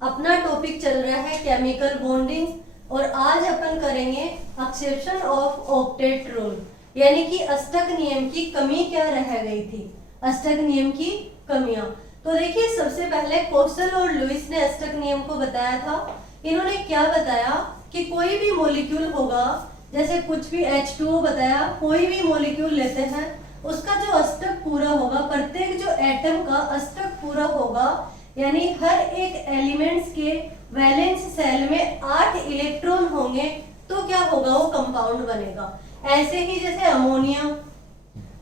अपना टॉपिक चल रहा है केमिकल बॉन्डिंग और आज अपन करेंगे एक्सेप्शन ऑफ ऑक्टेट रूल, यानी कि अष्टक नियम की कमी क्या रह गई थी। अष्टक नियम की कमियां। तो देखिए, सबसे पहले कोसल और लुईस ने अष्टक नियम को बताया था। इन्होंने क्या बताया कि कोई भी मॉलिक्यूल होगा, जैसे कुछ भी H2O बताया, कोई भी मॉलिक्यूल लेते हैं, उसका जो अष्टक पूरा होगा, प्रत्येक जो एटम का अष्टक पूरा होगा, यानी हर एक एलिमेंट्स के वैलेंस सेल में 8 इलेक्ट्रॉन होंगे, तो क्या होगा, वो कंपाउंड बनेगा। ऐसे ही जैसे अमोनिया,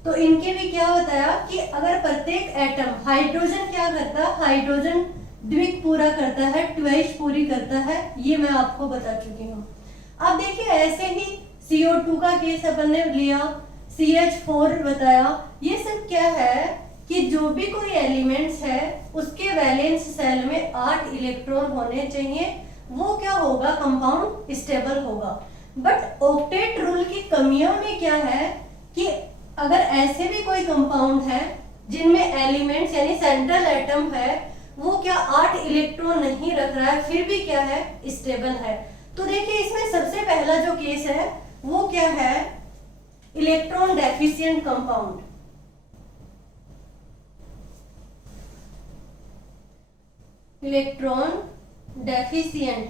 तो इनके भी क्या बताया कि अगर प्रत्येक एटम हाइड्रोजन क्या करता है, हाइड्रोजन द्विक पूरा करता है, ट्वाइस पूरी करता है, ये मैं आपको बता चुकी हूँ। अब देखिए, ऐसे ही CO2 का केस अपन ने लिया, CH4 बताया। ये सब क्या है कि जो भी कोई एलिमेंट्स है उसके वैलेंस सेल में 8 इलेक्ट्रॉन होने चाहिए, वो क्या होगा, कंपाउंड स्टेबल होगा। बट ऑक्टेट रूल की कमियों में क्या है कि अगर ऐसे भी कोई कंपाउंड है जिनमें एलिमेंट्स यानी सेंट्रल एटम है, वो क्या 8 इलेक्ट्रॉन नहीं रख रहा है, फिर भी क्या है, स्टेबल है। तो देखिए, इसमें सबसे पहला जो केस है वो क्या है, electron deficient compound. Electron deficient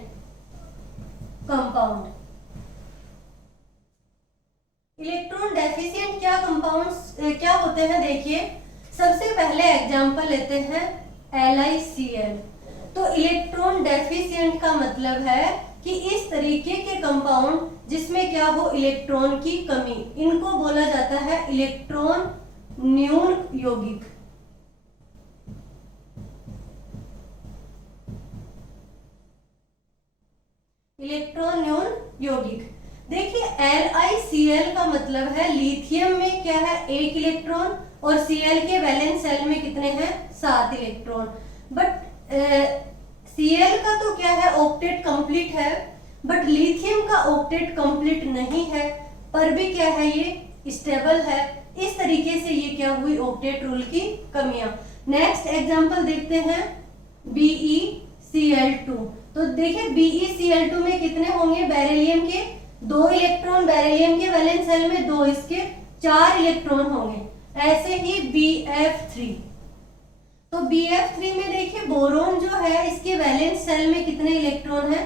compound. Electron deficient क्या कंपाउंड्स क्या होते हैं, देखिए सबसे पहले एग्जांपल लेते हैं LiCl। तो इलेक्ट्रॉन डेफिशिएंट का मतलब है कि इस तरीके के कंपाउंड जिसमें क्या हो, इलेक्ट्रॉन की कमी, इनको बोला जाता है इलेक्ट्रॉन न्यून यौगिक। इलेक्ट्रॉन न्यून यौगिक। देखिए, LiCl का मतलब है लिथियम में क्या है, 1 इलेक्ट्रॉन, और Cl के वैलेंस सेल में कितने हैं, 7 इलेक्ट्रॉन। बट Cl का तो क्या है, ऑक्टेट कंप्लीट है, बट लिथियम का ऑक्टेट कंप्लीट नहीं है, पर भी क्या है, ये स्टेबल है। इस तरीके से ये क्या हुई, ऑक्टेट रूल की कमियां। नेक्स्ट एग्जांपल देखते हैं BeCl2। तो देखिए, BeCl2 में कितने होंगे, बेरिलियम के 2 इलेक्ट्रॉन, बेरिलियम के वैलेंस सेल में 2, इसके 4 इलेक्ट्रॉन होंगे। ऐसे ही BF3। तो BF3 में देखिए, बोरोन जो है इसके वैलेंस सेल में कितने इलेक्ट्रॉन है,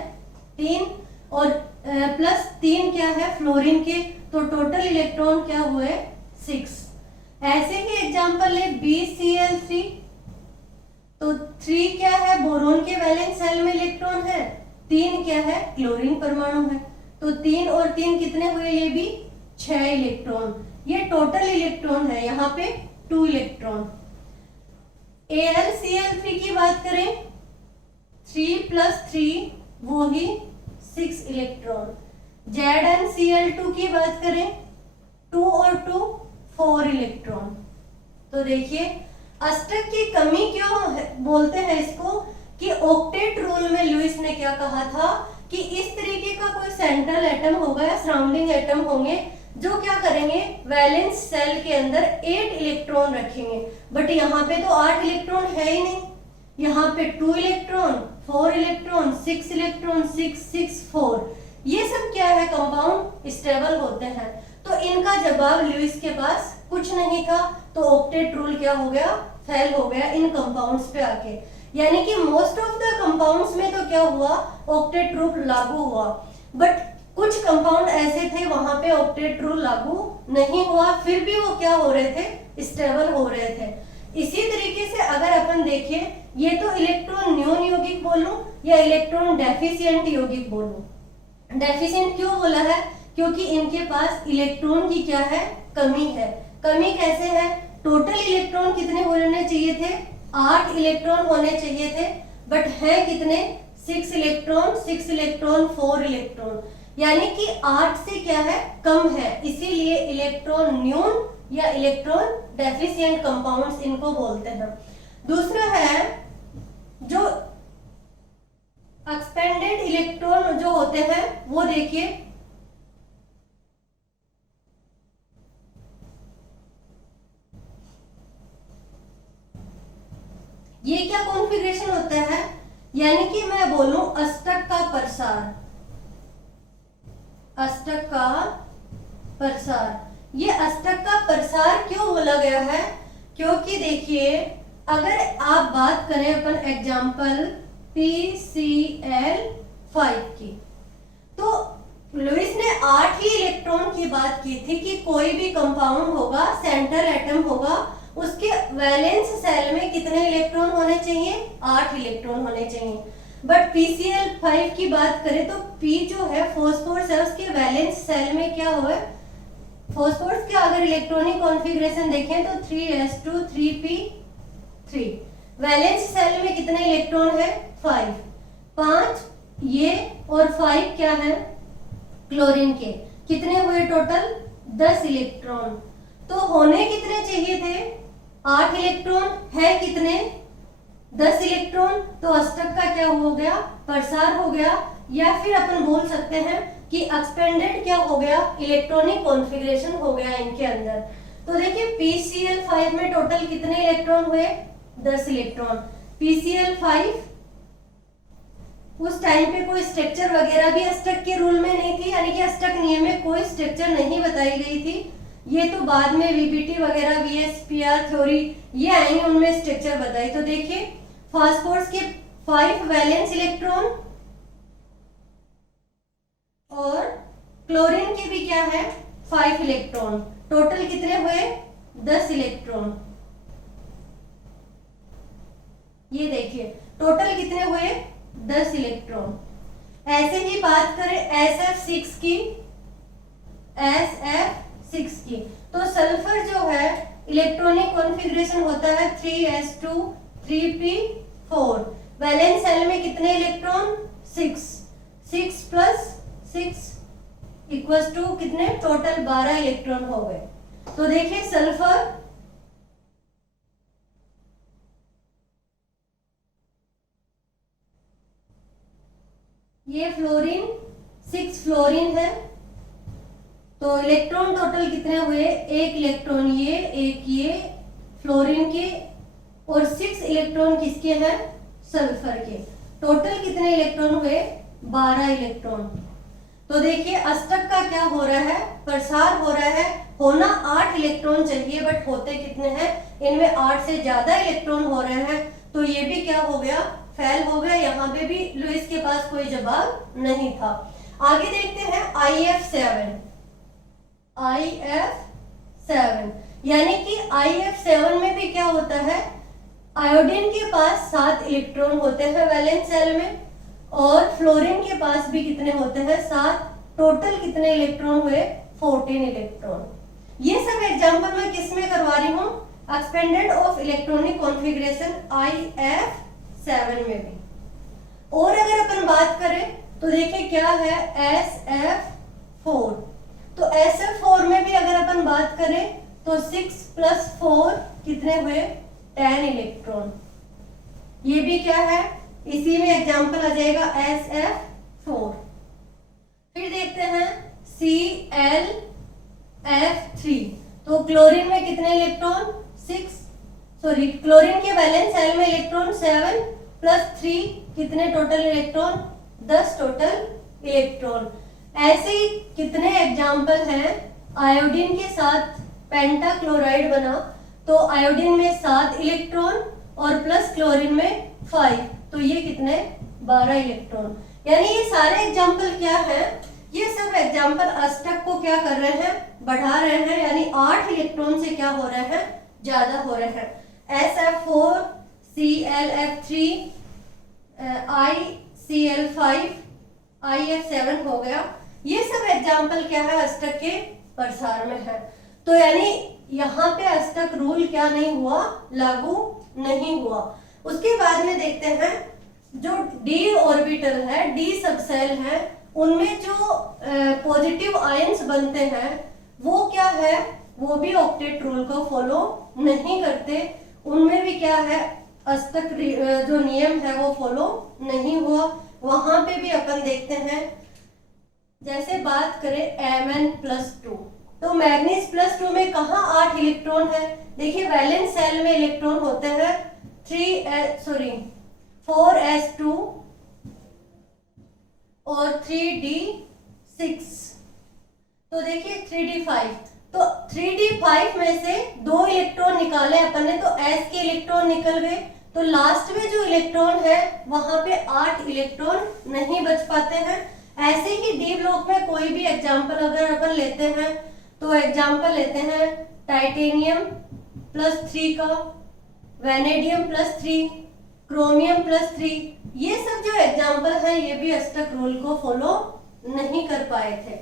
3, और प्लस 3 क्या है, फ्लोरीन के, तो टोटल इलेक्ट्रॉन क्या हुए, 6। ऐसे ही एग्जांपल ले BCl3। तो 3 क्या है, बोरोन के वैलेंस सेल में इलेक्ट्रॉन है, 3 क्या है, क्लोरीन परमाणु है, तो 3 और 3 कितने हुए, ये भी 6 इलेक्ट्रॉन। ये टोटल इलेक्ट्रॉन है, यहाँ पे 2 इलेक्ट्रॉन। AlCl3 की बात करें, 3 + 3 वो ही 6 इलेक्ट्रॉन। ZnCl2 की बात करें, 2 और 2 4 इलेक्ट्रॉन। तो देखिए, अष्टक की कमी क्यों बोलते हैं इसको, कि ऑक्टेट रूल में लुईस ने क्या कहा था कि इस तरीके का कोई सेंट्रल एटम होगा या सराउंडिंग एटम होंगे जो क्या करेंगे, वैलेंस सेल के अंदर 8 इलेक्ट्रॉन रखेंगे। बट यहाँ पे तो 8 इलेक्ट्रॉन है ही नहीं, यहाँ पे 2 इलेक्ट्रॉन, 4 इलेक्ट्रॉन, 6 इलेक्ट्रॉन, 6 6 4, ये सब क्या है, कंपाउंड स्टेबल होते हैं। तो इनका जवाब लुईस के पास कुछ नहीं था, तो ऑक्टेट रूल क्या हो गया, फेल हो गया इन कंपाउंड्स पे आके। यानी कि मोस्ट ऑफ द कंपाउंड्स में तो क्या हुआ, ऑक्टेट रूल लागू हुआ, बट कुछ कंपाउंड ऐसे थे वहां पे ऑक्टेट रूल लागू नहीं हुआ, फिर भी वो क्या हो रहे थे, स्टेबल हो रहे थे। इसी तरीके से अगर अपन देखें, ये तो इलेक्ट्रॉन न्यून यौगिक बोलूं या इलेक्ट्रॉन डेफिशिएंट यौगिक बोलूं। डेफिशिएंट क्यों बोला है, क्योंकि इनके पास इलेक्ट्रॉन की क्या है, कमी है। कमी कैसे है, टोटल इलेक्ट्रॉन कितने होने चाहिए थे, 8 इलेक्ट्रॉन होने चाहिए थे, बट है कितने, 6 इलेक्ट्रॉन, 6 इलेक्ट्रॉन, 4 इलेक्ट्रॉन, यानी कि 8 से क्या है, कम है, इसीलिए इलेक्ट्रॉन न्यून या इलेक्ट्रॉन डेफिशिएंट कंपाउंड्स इनको बोलते हैं। दूसरा है जो एक्सपेंडेड इलेक्ट्रॉन जो होते हैं, वो देखिए, ये क्या कॉन्फ़िगरेशन होता है, यानी कि मैं बोलूं अष्टक का प्रसार, अष्टक का प्रसार। ये अष्टक का प्रसार क्यों बोला गया है? क्योंकि देखिए अगर आप बात करें अपन एग्जाम्पल PCl5 की, तो लुईस ने 8 ही इलेक्ट्रॉन की बात की थी कि कोई भी कंपाउंड होगा, सेंट्रल एटम होगा, उसके वैलेंस सेल में कितने इलेक्ट्रॉन होने चाहिए? 8 इलेक्ट्रॉन होने चाहिए। बट PCl5 की बात करें तो P जो है फॉस्फोरस है, उसके वैलेंस सेल में क्या हुआ है? फॉस्फोरस के अगर इलेक्ट्रॉनिक कॉन्फ़िगरेशन देखें तो 3s2 3p3। वैलेंस सेल में कितने इलेक्ट्रॉन है? 5 ये और 5 क्या है? क्लोरीन के। कितने हुए टोटल? 10 इलेक्ट्रॉन। तो होने कितने चाहिए थे? 8 इलेक्ट्रॉन, है कितने? 10 इलेक्ट्रॉन। तो अष्टक का क्या हो गया? प्रसार हो गया, या फिर अपन बोल सकते हैं कि एक्सपेंडेड क्या हो गया? इलेक्ट्रॉनिक कॉन्फ़िगरेशन हो गया इनके अंदर। तो देखिए PCl5 में टोटल कितने इलेक्ट्रॉन हुए? 10 इलेक्ट्रॉन। PCl5 उस टाइम पे कोई स्ट्रक्चर वगैरह भी अष्टक के रूल में नहीं थी, यानी कि अष्टक नियम में कोई स्ट्रक्चर नहीं बताई गई थी। ये तो बाद में VPT वगैरह VSPR थ्योरी ये आई, उनमें स्ट्रक्चर बताई। तो देखिए फास्फोरस के 5 वैलेंस इलेक्ट्रॉन और क्लोरीन के भी क्या है? 5 इलेक्ट्रॉन। टोटल कितने हुए? 10 इलेक्ट्रॉन। ये देखिए टोटल कितने हुए? 10 इलेक्ट्रॉन। ऐसे ही बात करें SF6 की, SF6 की, तो सल्फर जो है इलेक्ट्रॉनिक कॉन्फ़िगरेशन होता है 3s2 3p4। वैलेंस सेल में कितने इलेक्ट्रॉन? 6 प्लस 6 इक्वल्स टू कितने? टोटल 12 इलेक्ट्रॉन हो गए। तो देखिए सल्फर ये फ्लोरीन 6 फ्लोरीन है, तो इलेक्ट्रॉन टोटल कितने हुए? 1 इलेक्ट्रॉन ये, 1 ये फ्लोरीन के, और 6 इलेक्ट्रॉन किसके हैं? सल्फर के। टोटल कितने इलेक्ट्रॉन हुए? 12 इलेक्ट्रॉन। तो देखिए अष्टक का क्या हो रहा है? प्रसार हो रहा है। होना 8 इलेक्ट्रॉन चाहिए, बट होते कितने हैं? इनमें 8 से ज्यादा इलेक्ट्रॉन हो रहे हैं। तो ये भी क्या हो गया? फेल हो गया। यहाँ पे भी लुईस के पास कोई जवाब नहीं था। आगे देखते हैं IF7। IF7 यानी कि IF7 में भी क्या होता है? आयोडीन के पास 7 इलेक्ट्रॉन होते हैं वैलेंस सेल में, और फ्लोरीन के पास भी कितने होते हैं? 7। टोटल कितने इलेक्ट्रॉन हुए? 14 इलेक्ट्रॉन। ये सब एग्जांपल मैं किस में करवा रही हूँ? Expanded of electronic configuration IF7 में भी। और अगर अपन बात करें तो देखिए क्या है? SF4। तो SF4 में भी अगर अपन बात करें तो 6 प्लस 4 कितने हुए? 10 इलेक्ट्रॉन। ये भी क्या है? इसी में एग्जांपल आ जाएगा SF4। फिर देखते हैं ClF3। तो क्लोरीन में कितने इलेक्ट्रॉन? 6। सॉरी, क्लोरीन के वैलेंस सेल में इलेक्ट्रॉन 7 प्लस 3 कितने टोटल इलेक्ट्रॉन? 10 total electron. ऐसे ही कितने एग्जाम्पल हैं? आयोडीन के साथ पेंटाक्लोराइड बना, तो आयोडीन में 7 इलेक्ट्रॉन और प्लस क्लोरीन में 5, तो ये कितने? 12 इलेक्ट्रॉन। यानी ये सारे एग्जाम्पल क्या है? ये सब एग्जाम्पल अष्टक को क्या कर रहे हैं? बढ़ा रहे हैं, यानी 8 इलेक्ट्रॉन से क्या हो रहे हैं? ज्यादा हो रहे हैं। SF4, ClF3, ICl5, IF7 हो गया। ये सब एग्जाम्पल क्या है? अष्टक के प्रसार में है। तो यानी यहाँ पे अष्टक रूल क्या नहीं हुआ? लागू नहीं हुआ। उसके बाद में देखते हैं जो d ऑर्बिटल है, d सबसेल है, उनमें जो पॉजिटिव आयंस बनते हैं वो क्या है? वो भी ऑक्टेट रूल को फॉलो नहीं करते। उनमें भी क्या है? अष्टक जो नियम है वो फॉलो नहीं हुआ। वहां पे भी अपन देखते हैं, जैसे बात करें Mn+2, तो मैग्नीज +2 में कहा 8 इलेक्ट्रॉन है? देखिए वैलेंस सेल में इलेक्ट्रॉन होते हैं 4s2 और 3d6। तो देखिए 3d5, तो 3d5 में से 2 इलेक्ट्रॉन निकाले अपन ने, तो s के इलेक्ट्रॉन निकल गए। तो लास्ट में जो इलेक्ट्रॉन है वहां पे 8 इलेक्ट्रॉन नहीं बच पाते हैं। ऐसे ही डी ब्लॉक में कोई भी एग्जांपल अगर अपन लेते हैं तो एग्जांपल लेते हैं टाइटेनियम +3 का, वेनेडियम +3, क्रोमियम +3। ये सब जो एग्जांपल हैं ये भी अष्टक रूल को फॉलो नहीं कर पाए थे।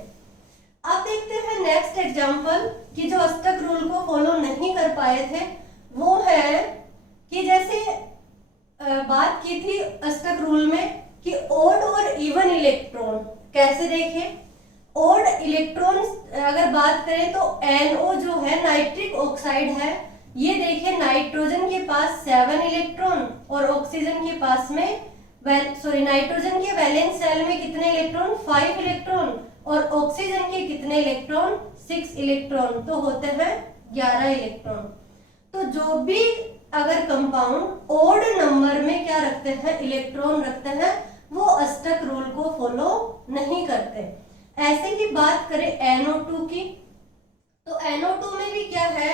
अब देखते हैं नेक्स्ट एग्जांपल कि जो अष्टक रूल को फॉलो नहीं कर पाए थे वो है कि जैसे बात की थी अष्टक रूल में कि ओड और इवन इलेक्ट्रॉन कैसे देखें। ओड इलेक्ट्रॉन अगर बात करें तो NO जो है नाइट्रिक ऑक्साइड है, ये देखिए नाइट्रोजन के पास 7 इलेक्ट्रॉन और ऑक्सीजन के पास में नाइट्रोजन के वैलेंस शेल में कितने इलेक्ट्रॉन 5 इलेक्ट्रॉन और ऑक्सीजन के कितने इलेक्ट्रॉन 6 इलेक्ट्रॉन, तो होते हैं 11 इलेक्ट्रॉन। तो जो भी अगर कंपाउंड ओड नंबर में क्या रखते हैं इलेक्ट्रॉन रखते हैं वो अष्टक रूल को फॉलो नहीं करते। ऐसे ही बात करें NO2 की, तो NO2 में भी क्या है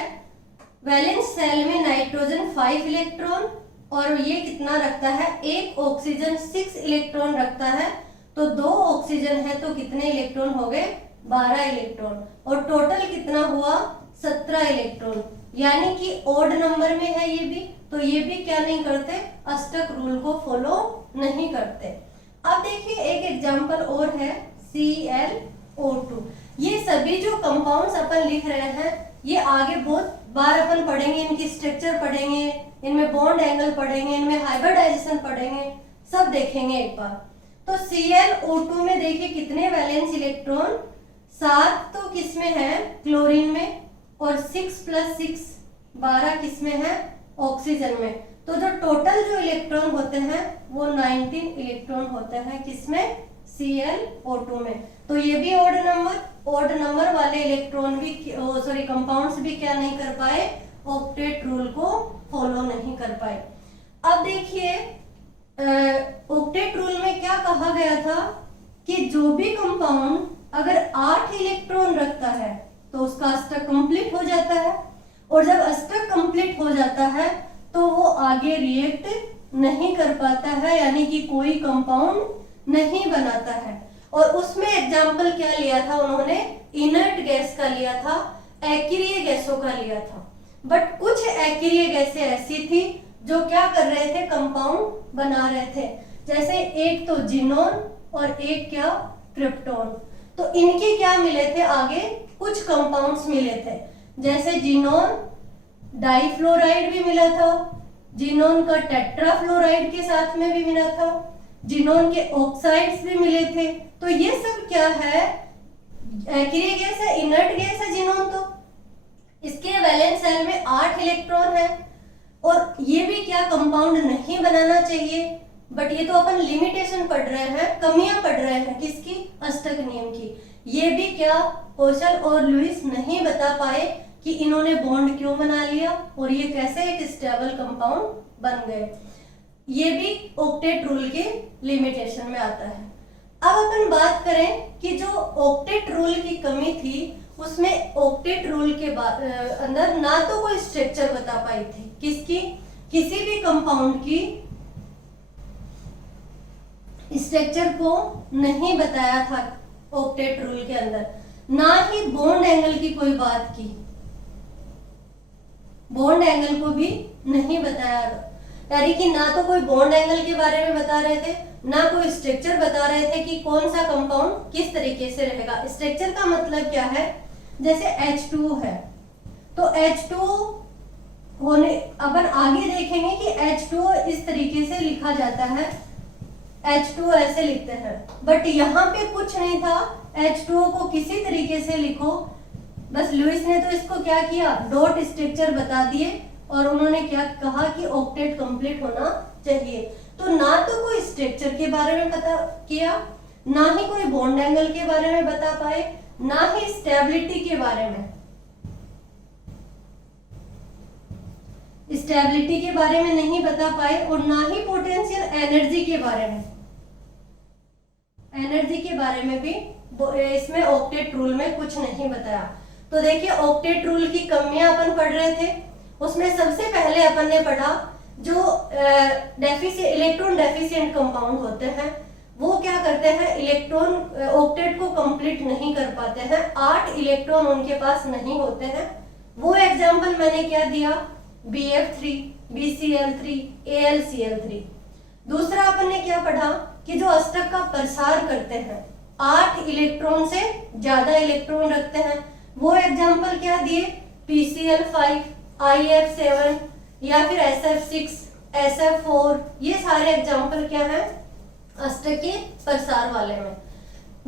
वैलेंस शेल में नाइट्रोजन 5 इलेक्ट्रॉन और ये कितना रखता है, एक ऑक्सीजन 6 इलेक्ट्रॉन रखता है। तो 2 ऑक्सीजन है तो कितने इलेक्ट्रॉन हो गए 12 इलेक्ट्रॉन और टोटल कितना हुआ 17 इलेक्ट्रॉन, यानी कि ओड नंबर में है ये भी, तो ये भी क्या नहीं करते अष्टक रूल को फॉलो नहीं करते। अब देखिए एक एग्जांपल और है ClO2। ये सभी जो कंपाउंड्स अपन लिख रहे हैं ये आगे बहुत बार अपन पढ़ेंगे, इनकी स्ट्रक्चर पढ़ेंगे, इनमें बॉन्ड एंगल पढ़ेंगे, इनमें हाइब्रिडाइजेशन पढ़ेंगे, सब देखेंगे एक बार। तो ClO2 में देखिए कितने वैलेंस इलेक्ट्रॉन 7 तो किसमें है क्लोरीन में और 6 + 6 12 किसमें है ऑक्सीजन में। तो जो टोटल जो इलेक्ट्रॉन होते हैं वो 19 इलेक्ट्रॉन होते हैं किसमें ClO2 में। तो ये भी ओड नंबर वाले इलेक्ट्रॉन भी कंपाउंड्स भी क्या नहीं कर पाए ऑक्टेट रूल को फॉलो नहीं कर पाए। अब देखिए ऑक्टेट रूल में क्या कहा गया था कि जो भी कंपाउंड अगर 8 इलेक्ट्रॉन रखता है तो उसका अष्टक कंप्लीट हो जाता है और जब अष्टक कंप्लीट हो जाता है तो वो आगे रिएक्ट नहीं कर पाता है, यानी कि कोई कंपाउंड नहीं बनाता है। और उसमें एग्जाम्पल क्या लिया था उन्होंने, इनर्ट गैस का लिया था, एक्रिय गैसों का लिया था। बट कुछ एक्रिय गैसें ऐसी थी जो क्या कर रहे थे कंपाउंड बना रहे थे, जैसे एक तो जिनोन और एक क्या क्रिप्टोन। तो इनके क्या मिले थे आगे कुछ कंपाउंड्स मिले थे, जैसे जिनोन डाइफ्लोराइड भी मिला था, जिनोन का टेट्राफ्लोराइड के साथ में भी मिला था, जिनोन के ऑक्साइड्स भी मिले थे। तो ये सब क्या है एक्रिय गैस है, इनर्ट गैस है जिनोन। तो इसके वैलेंस शेल में 8 इलेक्ट्रॉन है और ये भी क्या कंपाउंड नहीं बनाना चाहिए। बट ये तो अपन लिमिटेशन पढ़ रहे हैं, कमियां पढ़ रहे हैं किसकी अष्टक नियम की। ये भी क्या कोशल और लुईस नहीं बता पाए कि इन्होंने बॉन्ड क्यों बना लिया और ये कैसे एक स्टेबल कंपाउंड बन गए। ये भी ऑक्टेट रूल के लिमिटेशन में आता है। अब अपन बात करें कि जो ऑक्टेट रूल की कमी थी उसमें ऑक्टेट रूल के अंदर ना तो कोई स्ट्रक्चर बता पाई थी किसकी, किसी भी कंपाउंड की स्ट्रक्चर को नहीं बताया था ऑक्टेट रूल के अंदर, ना ही बॉन्ड एंगल की कोई बात की, बॉन्ड एंगल को भी नहीं बताया, यानी कि ना तो कोई बॉन्ड एंगल के बारे में बता रहे थे ना कोई स्ट्रक्चर बता रहे थे कि कौन सा कंपाउंड किस तरीके से रहेगा। स्ट्रक्चर का मतलब क्या है, जैसे H2 है तो H2 होने अपन आगे देखेंगे कि H2 इस तरीके से लिखा जाता है, H2 ऐसे लिखते हैं, बट यहाँ पे कुछ नहीं था, H2 को किसी तरीके से लिखो। बस लुईस ने तो इसको क्या किया डॉट स्ट्रक्चर बता दिए और उन्होंने क्या कहा कि ऑक्टेट कंप्लीट होना चाहिए। तो ना तो कोई स्ट्रक्चर के बारे में पता किया, ना ही कोई बॉन्ड एंगल के बारे में बता पाए, ना ही स्टेबिलिटी के बारे में। स्टेबिलिटी के बारे में नहीं बता पाए और ना ही पोटेंशियल एनर्जी के बारे में। एनर्जी के बारे में भी इसमें ऑक्टेट रूल में कुछ नहीं बताया। तो देखिए ऑक्टेट रूल की कमियां अपन पढ़ रहे थे, उसमें सबसे पहले अपन ने पढ़ा जो इलेक्ट्रॉन डेफिशिएंट कंपाउंड होते हैं वो क्या करते हैं, इलेक्ट्रॉन ऑक्टेट को कंप्लीट नहीं कर पाते हैं, 8 इलेक्ट्रॉन उनके पास नहीं होते हैं। वो एग्जांपल मैंने क्या दिया, BF3, BCl3, AlCl3। दूसरा अपन ने क्या पढ़ा कि जो अष्टक का प्रसार करते हैं 8 इलेक्ट्रॉन से ज्यादा इलेक्ट्रॉन रखते हैं, वो एग्जांपल क्या दिए, PCl5, IF7 या फिर SF6, SF4, ये सारे एग्जांपल क्या है अष्टक के प्रसार वाले में।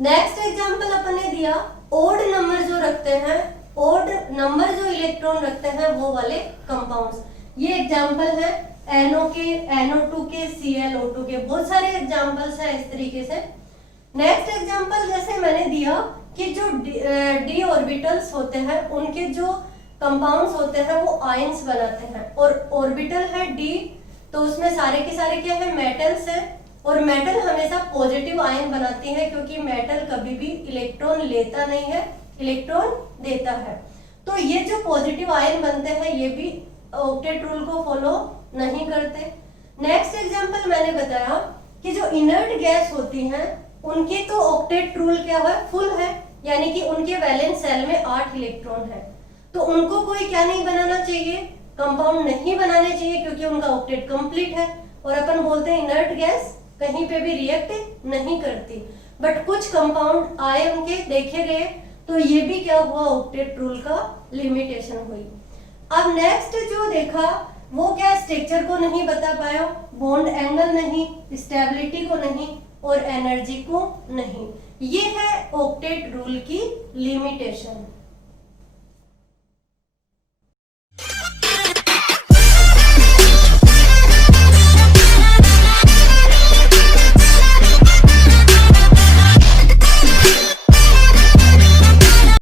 नेक्स्ट एग्जांपल अपन ने दिया ओड नंबर जो रखते हैं, ओड नंबर जो इलेक्ट्रॉन रखते हैं वो वाले कंपाउंड्स। ये एग्जांपल है NO के, NO2 के, ClO2 के, बहुत सारे एग्जांपल्स हैं इस तरीके से। नेक्स्ट एग्जांपल जैसे मैंने दिया कि जो d ऑर्बिटल्स होते हैं उनके जो कंपाउंड्स होते हैं वो आयंस बनाते हैं, और ऑर्बिटल है d तो उसमें सारे के सारे क्या है, मेटल्स है, और मेटल हमेशा पॉजिटिव आयन बनाती है क्योंकि मेटल कभी भी इलेक्ट्रॉन लेता नहीं है, इलेक्ट्रॉन देता है। तो ये जो पॉजिटिव आयन बनते हैं ये भी ऑक्टेट रूल को फॉलो नहीं करते। नेक्स्ट एग्जांपल मैंने बताया कि जो इनर्ट गैस होती हैं उनकी तो ऑक्टेट रूल क्या है, फुल है, यानी कि उनके वैलेंस सेल में 8 इलेक्ट्रॉन है, तो उनको कोई क्या नहीं बनाना चाहिए, कंपाउंड नहीं बनाने चाहिए क्योंकि उनका ऑक्टेट कंप्लीट है। और अपन बोलते हैं इनर्ट गैस कहीं पे भी रिएक्ट नहीं करती, बट कुछ कंपाउंड आए उनके देखे गए तो ये भी क्या हुआ, ऑक्टेट रूल का लिमिटेशन हुई। अब नेक्स्ट जो देखा वो क्या, स्ट्रक्चर को नहीं बता पाया, बॉन्ड एंगल नहीं, स्टेबिलिटी को नहीं और एनर्जी को नहीं। ये है ऑक्टेट रूल की लिमिटेशन।